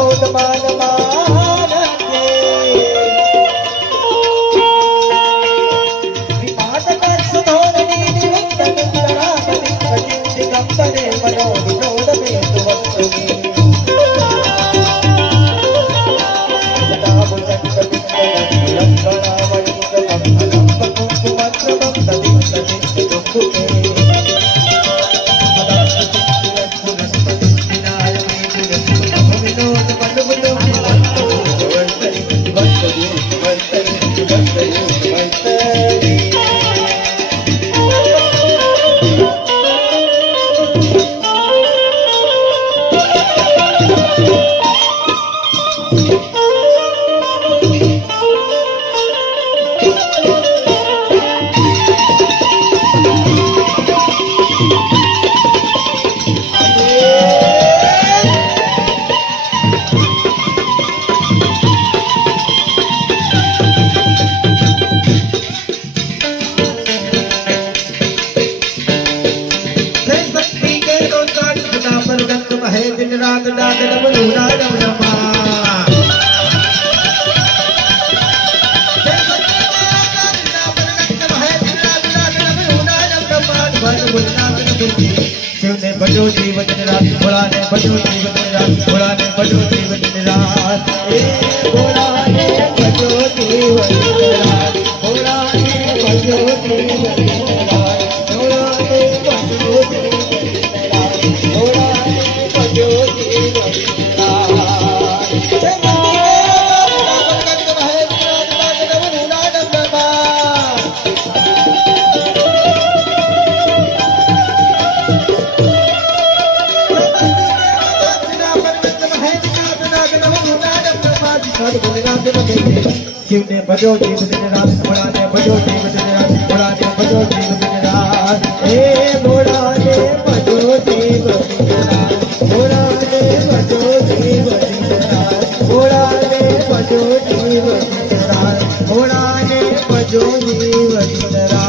મોદ માન માન વિપાદ કક્ષ ધોરણી નિવૃત્ત નિરામની અચિંત ગંભરે મનો વિનોદ મે સુવસ્તુની સદા ભુજંગ વિંગલ લંકણાવળી કલમ કલમ કુંકુમત્રમમ તદિત તદિત દુઃખુકે दिन रात डाक डम लूना डम डमा शिव ने भजो जीव दिन रात भोला ने भजो जीव दिन रात भोला ने भजो जीव दिन रात भोला ने भजो जीव दिन रात भोला ने भजो जीव दिन रात भोला ने भजो शिव ने भजो जीव दिन रात भोला ने भजो जीव दिन रात भोला ने भजो जीव दिन रात भोला ने भजो जीव दिन रात भोला ने भजो जीव दिन रात भोला ने भजो जीव दिन रात भोला ने भजो जीव दिन रात